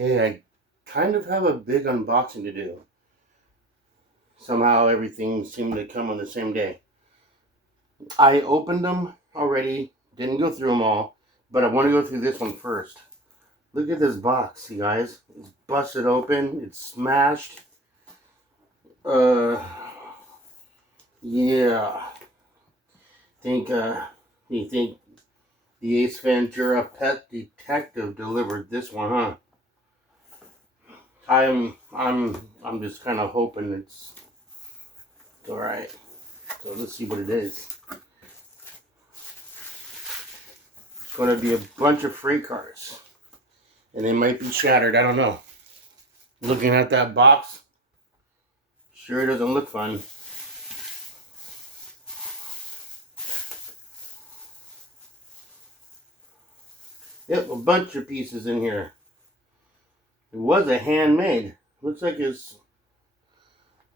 Okay, I kind of have a big unboxing to do. Somehow everything seemed to come on the same day. I opened them already, didn't go through them all, but I want to go through this one first. Look at this box, you guys. It's busted open, it's smashed. Yeah. You think the Ace Ventura Pet Detective delivered this one, huh? I'm just kind of hoping it's all right. So let's see what it is. It's going to be a bunch of freight cars, and they might be shattered. I don't know. Looking at that box, sure doesn't look fun. Yep, a bunch of pieces in here. It was a handmade. Looks like it's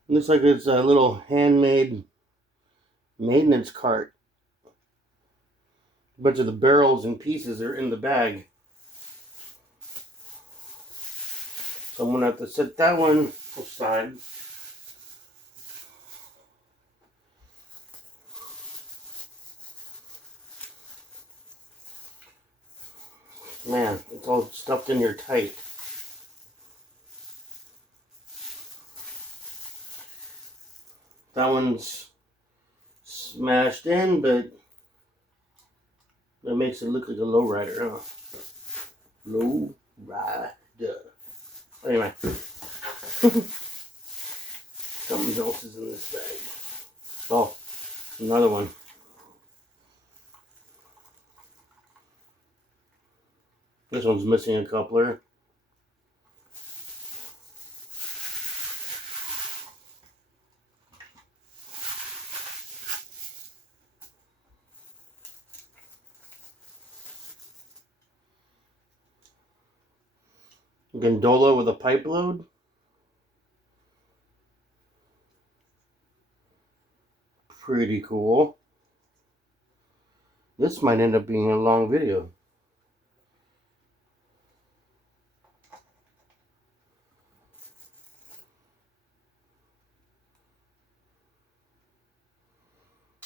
a little handmade maintenance cart. A bunch of the barrels and pieces are in the bag. So I'm gonna have to set that one aside. Man, it's all stuffed in here tight. That one's smashed in, but that makes it look like a lowrider, huh? Lowrider. Anyway, something else is in this bag. Oh, another one. This one's missing a coupler. Gondola with a pipe load. Pretty cool. This might end up being a long video.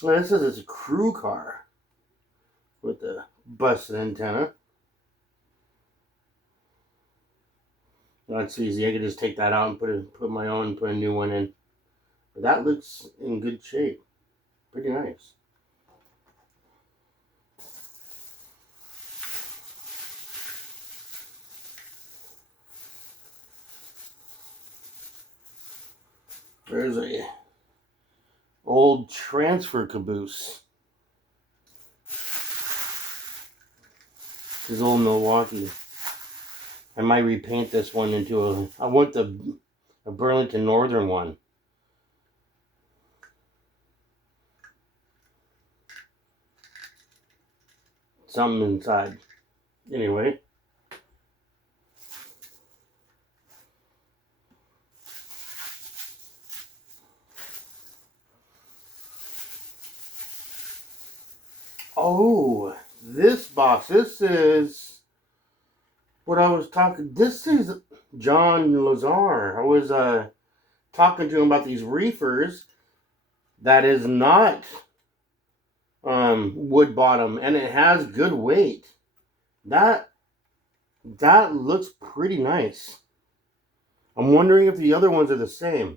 Well, this says it's a crew car with a busted antenna. That's easy. I could just take that out and put my own, put a new one in. But that looks in good shape. Pretty nice. There's a old transfer caboose. This is old Milwaukee. I might repaint this one into I want a Burlington Northern one. Something inside. Anyway. Oh, this box. This is what I was talking. This is John Lazar. I was talking to him about these reefers. That is not wood bottom, and it has good weight. That looks pretty nice. I'm wondering if the other ones are the same.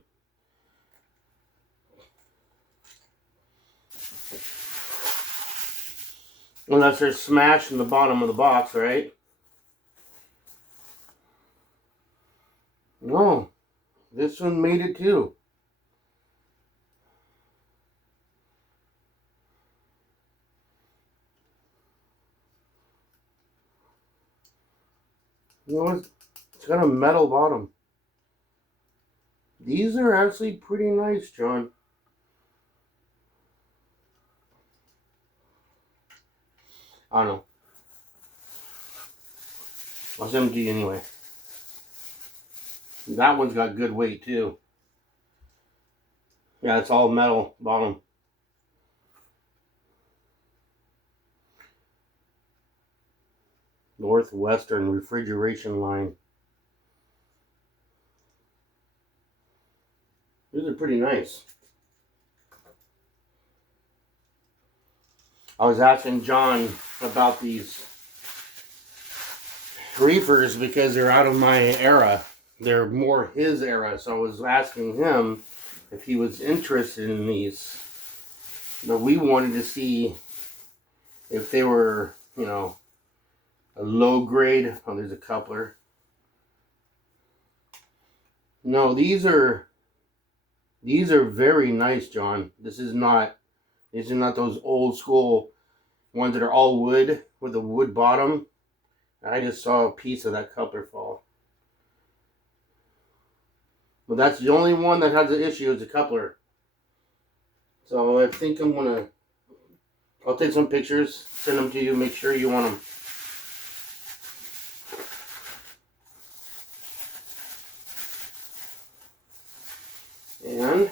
Unless they're smashed in the bottom of the box, right? No, this one made it too. You know what? It's got a metal bottom. These are actually pretty nice, John. I don't know. Let's empty anyway. That one's got good weight too. Yeah, it's all metal bottom. Northwestern refrigeration line. These are pretty nice. I was asking John about these reefers because they're out of my era. They're more his era. So I was asking him if he was interested in these. But we wanted to see if they were, you know, a low grade. Oh, there's a coupler. No, these are very nice, John. These are not those old school ones that are all wood with a wood bottom. I just saw a piece of that coupler fall. But that's the only one that has an issue is the coupler. So I think I'll take some pictures, send them to you, make sure you want them. And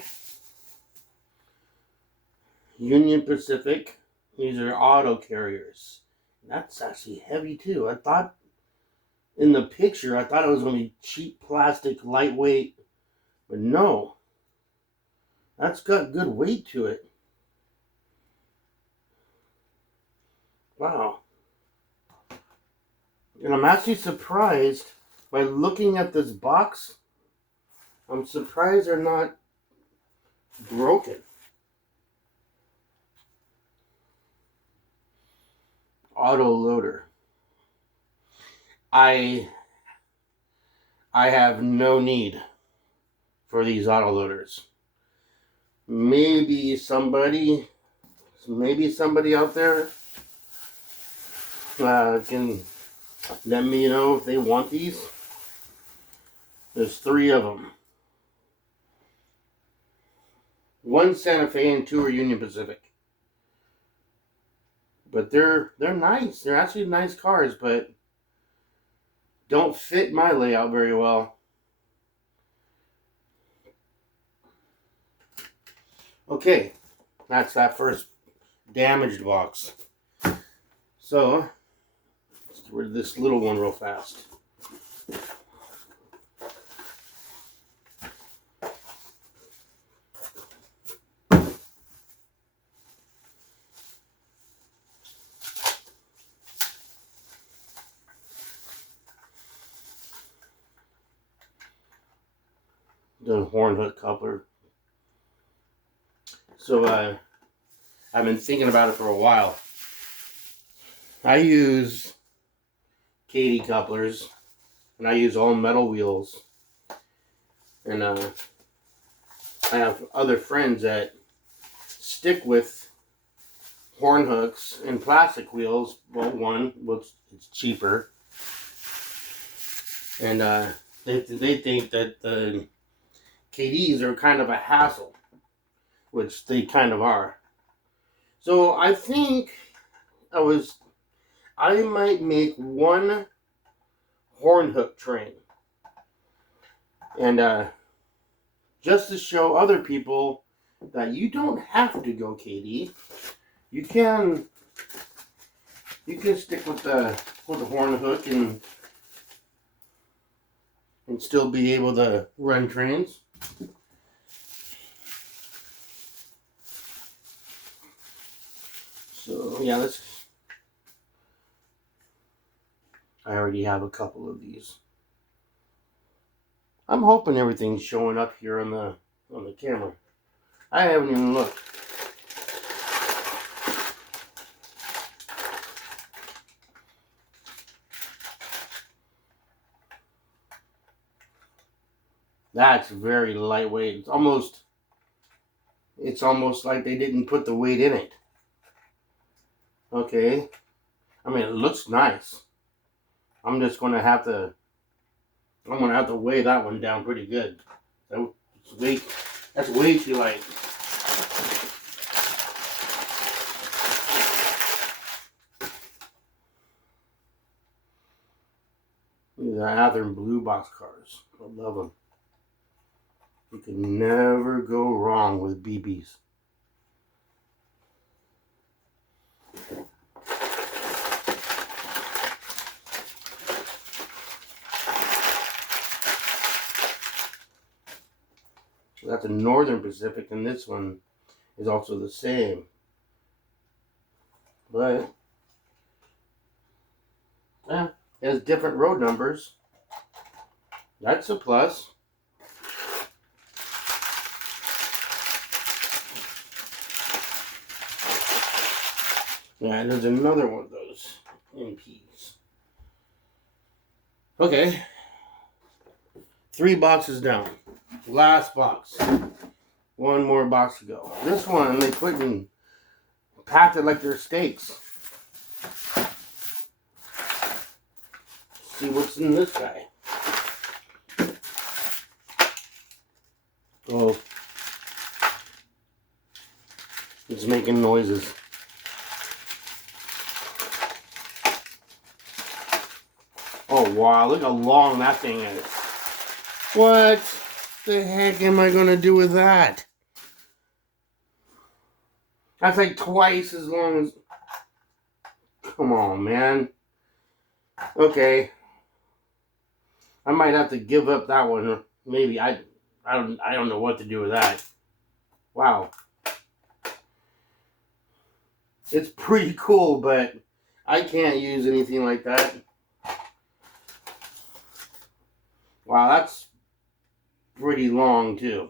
Union Pacific, these are auto carriers. That's actually heavy too. I thought in the picture, I thought it was going to be cheap plastic, lightweight, but no. That's got good weight to it. Wow. And I'm actually surprised by looking at this box. I'm surprised they're not broken. Auto loader. I have no need for these auto loaders. Maybe somebody out there can let me know if they want these. There's 3 of them. 1 Santa Fe and 2 are Union Pacific. But they're nice. They're actually nice cars, but don't fit my layout very well. Okay, that's that first damaged box. So, let's get rid of this little one real fast. The horn hook coupler. So I've been thinking about it for a while. I use Katie couplers, and I use all metal wheels. And I have other friends that stick with horn hooks and plastic wheels. Well, it's cheaper, and they think that the KDs are kind of a hassle, which they kind of are. So I think I might make one horn hook train, and just to show other people that you don't have to go KD. You can stick with the horn hook and still be able to run trains. So yeah, I already have a couple of these. I'm hoping everything's showing up here on the camera. I haven't even looked. That's very lightweight. It's almost like they didn't put the weight in it. Okay. I mean, it looks nice. I'm gonna have to weigh that one down pretty good. That's way too light. These are Athearn blue box cars. I love them. You can never go wrong with BBs. That's a Northern Pacific, and this one is also the same. But, yeah, it has different road numbers. That's a plus. Yeah, there's another one of those MPs. Okay. 3 boxes down. Last box. One more box to go. This one they put in, packed it like they're steaks. See what's in this guy. Oh, it's making noises. Oh wow, look how long that thing is. What the heck am I gonna do with that? That's like twice as long as... Come on, man. Okay. I might have to give up that one. Maybe. I don't know what to do with that. Wow. It's pretty cool, but I can't use anything like that. Wow, that's pretty long too.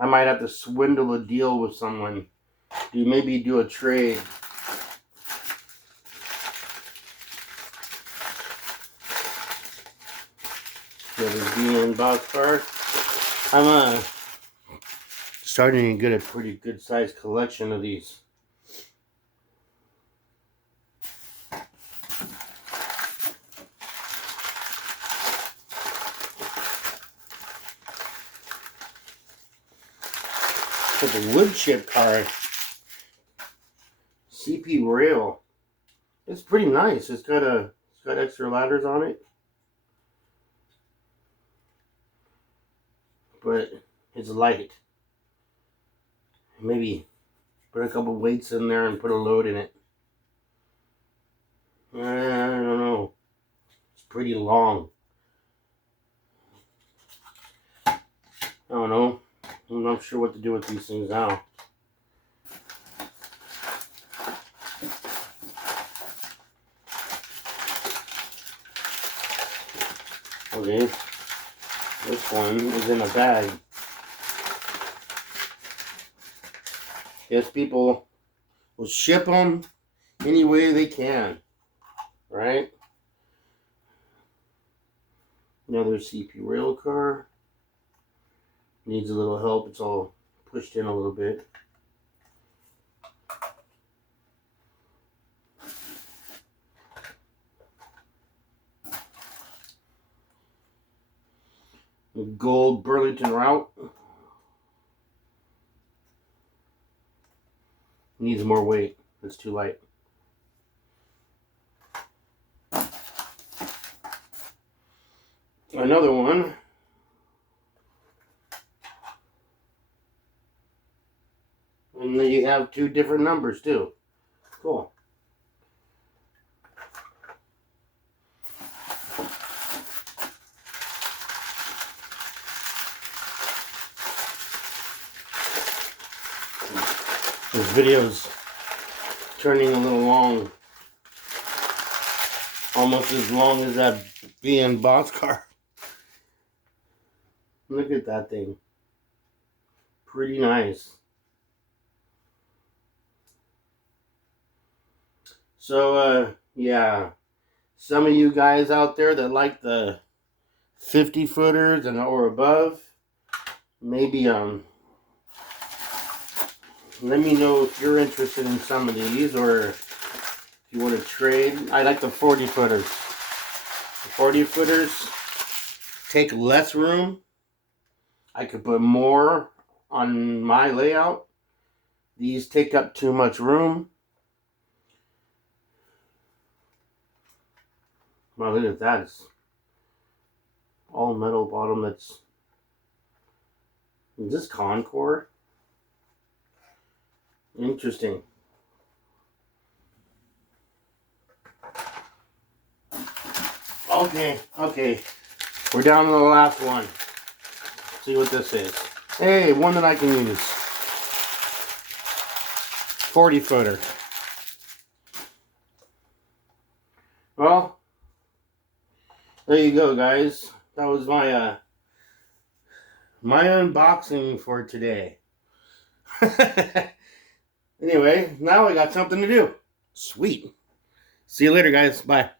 I might have to swindle a deal with someone. Maybe do a trade. Another DN boxcar. I'm starting to get a pretty good sized collection of these. It's a wood chip car. CP rail. It's pretty nice. It's got extra ladders on it. But it's light. Maybe put a couple weights in there and put a load in it. I don't know. It's pretty long. I don't know. I'm not sure what to do with these things now. Okay. This one is in a bag. Yes, people will ship them any way they can. Right? Another CP rail car. Needs a little help. It's all pushed in a little bit. The gold Burlington route. Needs more weight. It's too light. Another one. And then you have 2 different numbers too. Cool. This video's turning a little long. Almost as long as that BN boxcar. Look at that thing. Pretty nice. So, yeah. Some of you guys out there that like the 50 footers and or above, maybe let me know if you're interested in some of these, or if you want to trade. I like the 40 footers. The 40 footers take less room. I could put more on my layout. These take up too much room. Wow, look at that. It's all metal bottom. Is this Concord? Interesting. Okay. We're down to the last one. See what this is. Hey, one that I can use. 40 footer. Well, there you go, guys. That was my my unboxing for today. Anyway, now I got something to do. Sweet. See you later, guys. Bye.